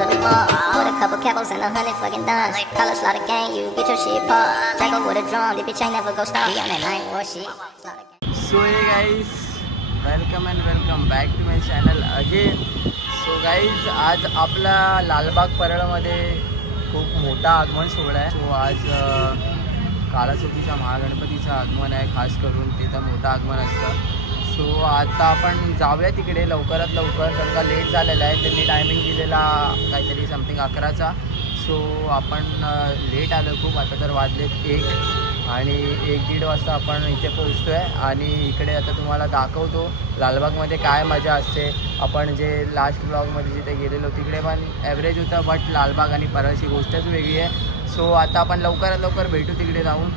to the mall. With a couple capos and a hundred fucking dimes. Color slaughter gang, you get your shit popped. Draco with a drum, the bitch ain't never go stop. Be on that line, war shit. So hey guys, welcome and welcome back to my channel again. Channel again guys आज आपला लालबाग परळमध्ये खूप मोठा आगमन सोहळा आहे so आज अ, महागणपतीचं आगमन आहे खास करून ते तर मोठं आगमन असतं सो आता आपण जाऊया तिकडे लवकरात लवकर कारण का लेट झालेला आहे. त्यांनी टायमिंग दिलेला काहीतरी समथिंग अकराचा. सो आपण लेट आलो खूप. आता तर वाजलेत एक आणि एक दीड वाजता आपण इथे पोहोचतो आहे आणि इकडे आता तुम्हाला दाखवतो लालबागमध्ये काय मजा असते. आपण जे लास्ट ब्लॉगमध्ये जिथे गेलेलो तिकडे पण ॲव्हरेज होतं बट लालबाग आणि परळची गोष्टच वेगळी आहे. सो आता आपण लवकरात लवकर भेटू तिकडे जाऊन.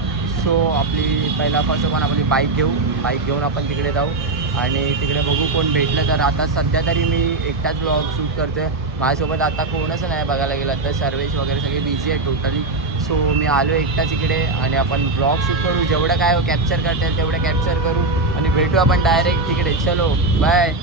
सो आपली पहिल्यापासून पण आपली बाईक घेऊ. बाईक घेऊन आपण तिकडे जाऊ. आणि तिकडे बघू कोण भेटलं तर. आता सध्या तरी मी एकटाच ब्लॉग शूट करतो आहे माझ्यासोबत आता कोणच नाही बघायला गेलं तर. सर्वेश वगैरे सगळे बिझी आहे टोटली सो मी आलो एकटाच इकडे आणि आपण ब्लॉग शूट करू. जेवढं काय कॅप्चर करता येईल तेवढं कॅप्चर करू. आणि भेटू आपण डायरेक्ट तिकडे. चलो बाय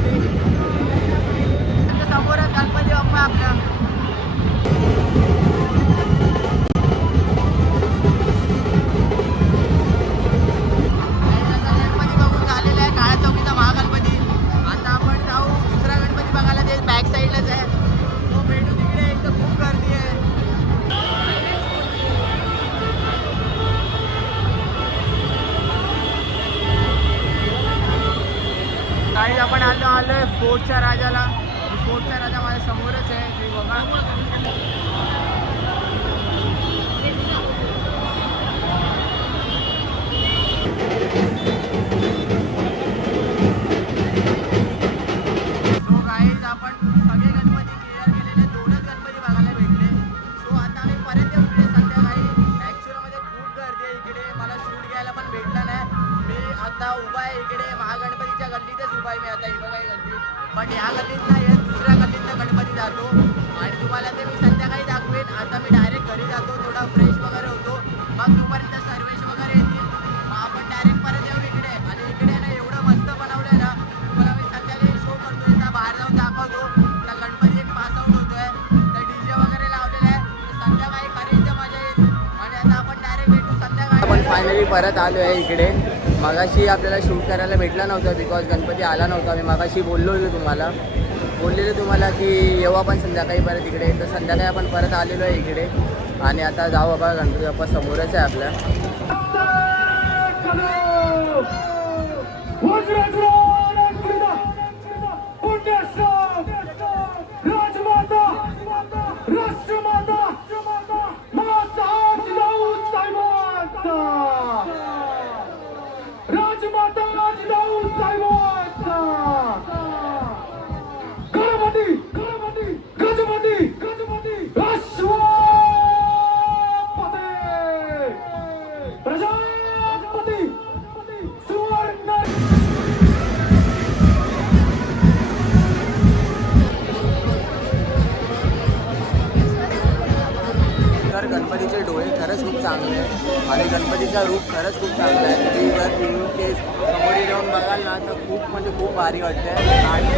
Thank you. आलो आलोय फोर्टच्या राजाला. फोर्टचा राजा माझ्या समोरच आहे. तुम्ही बघा. गल्लीतच उभा आहे मी आता ही बघा गल्ली पण ह्या गल्लीत नाही येत दुसऱ्या गल्लीतनं गणपती जातो. आणि तुम्हाला ते मी संध्याकाळी दाखवेन. आता मी डायरेक्ट घरी जातो थोडा फ्रेश वगैरे होतो. मग तोपर्यंत सर्वेश वगैरे येतील. मग आपण डायरेक्ट परत येऊ इकडे. आणि इकडे ना एवढं मस्त बनवलंय ना तुम्हाला मी संध्याकाळी शो करतोय. ना बाहेर जाऊन दाखवतो. ना गणपती एक पास आउट होतोय. त्या डीजे वगैरे लावलेला आहे संध्याकाळी खरी मजा येईल. आणि आता आपण डायरेक्ट भेटू संध्याकाळी. आपण फायनली परत आलो आहे इकडे. मगाशी आपल्याला शूट करायला भेटला नव्हता बिकॉज गणपती आला नव्हता. मी मगाशी बोललो होतो तुम्हाला. बोललेलो तुम्हाला की येऊ आपण संध्याकाळी परत इकडे. तर संध्याकाळी आपण परत आलेलो आहे इकडे. आणि आता जाऊ बाबा गणपती बाप्पा समोरच आहे आपल्या. खूप म्हणजे खूप भारी वाटते आणि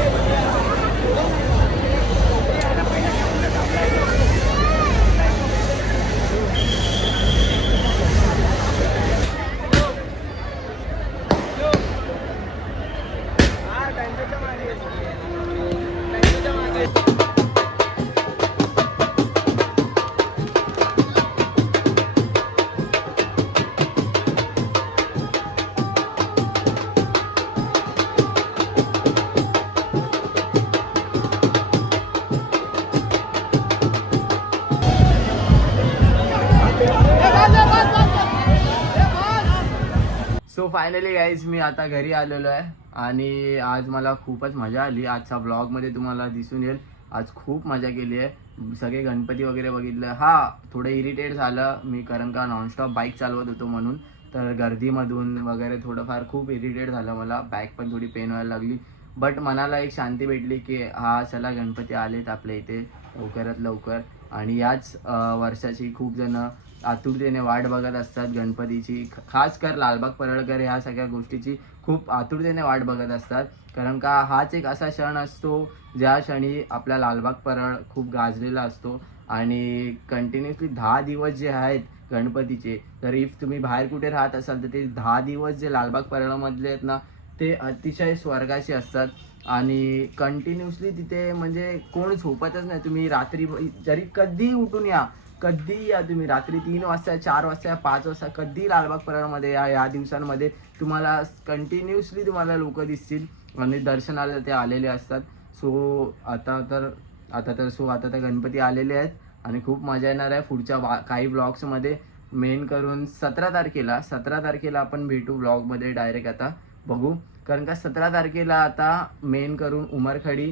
फायनली गाईज मी आता घरी आलेलो आहे. आणि आज मला खूपच मजा आली. आजच्या ब्लॉगमध्ये तुम्हाला दिसून येईल. आज खूप मजा केली आहे. सगळे गणपती वगैरे बघितलं. हा थोडं इरिटेट झालं मी कारण का नॉनस्टॉप बाईक चालवत होतो म्हणून. तर गर्दीमधून वगैरे थोडंफार खूप इरिटेट झालं मला. बॅक पण थोडी पेन व्हायला लागली. बट मनाला एक शांती भेटली की हा चला गणपती आलेत आपल्या इथे. लवकरात लवकर. आणि याच वर्षाची खूप जण आतुरतेने वाट बघत असतात. गणपतीची खास कर लालबाग परळकर ह्या सगळ्या गोष्टीची खूप आतुरतेने वाट बघत असतात. कारण का हाच एक असा क्षण असतो ज्या क्षणी आपला लालबाग परळ खूप गाजलेला असतो. आणि कंटिन्युअसली दहा दिवस जे आहेत गणपतीचे तर इफ तुम्ही बाहेर कुठे राहत असाल तर ते दहा दिवस जे लालबाग परळमधले आहेत ना ते अतिशय स्वर्गाशी असतात. आणि कंटिन्युअसली तिथे म्हणजे कोण झोपतच नाही. तुम्ही रात्री जरी कधी उठून या कधी या तुम्ही. रात्री तीन वाजता चार वाजता पाच वाजता कधी लालबाग परळमध्ये या या दिवसांमध्ये तुम्हाला कंटिन्युअसली तुम्हाला लोक दिसतील आणि दर्शनाला ते आलेले असतात. सो आता तर आता तर सो आता तर गणपती आलेले आहेत आणि खूप मजा येणार आहे. पुढच्या वा काही ब्लॉग्समध्ये मेन करून सतरा तारखेला सतरा तारखेला आपण भेटू ब्लॉगमध्ये डायरेक्ट आता. बघू. कारण का सतरा तारखेला आता मेन करून उमरखडी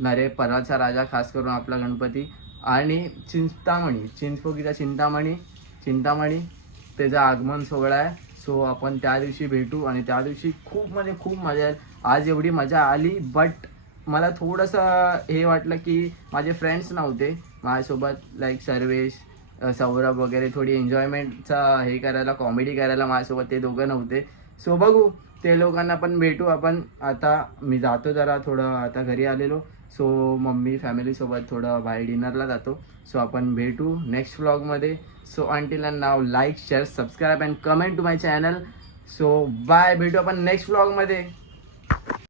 नरे परळचा राजा खास करून आपला गणपती आणि चिंतामणी चिंचपोकीचा चिंतामणी चिंतामणी त्याचं आगमन सोहळा आहे. सो आपण त्या दिवशी भेटू आणि त्या दिवशी खूप म्हणजे खूप मजा येईल. आज एवढी मजा आली बट मला थोडंसं हे वाटलं की माझे फ्रेंड्स नव्हते. माझ्यासोबत लाईक सर्वेश सौरभ वगैरे थोडी एन्जॉयमेंटचा हे करायला कॉमेडी करायला माझ्यासोबत ते दोघं नव्हते. सो बघू. ते लोकांना पण भेटू. आपण आता मी जातो जरा थोडं आता घरी आलेलो. सो मम्मी फॅमिलीसोबत थोडं बाहेर डिनरला जातो. सो आपण भेटू नेक्स्ट व्लॉगमध्ये so until and now like share subscribe and comment to my channel so bye भेटू आपण नेक्स्ट व्लॉगमध्ये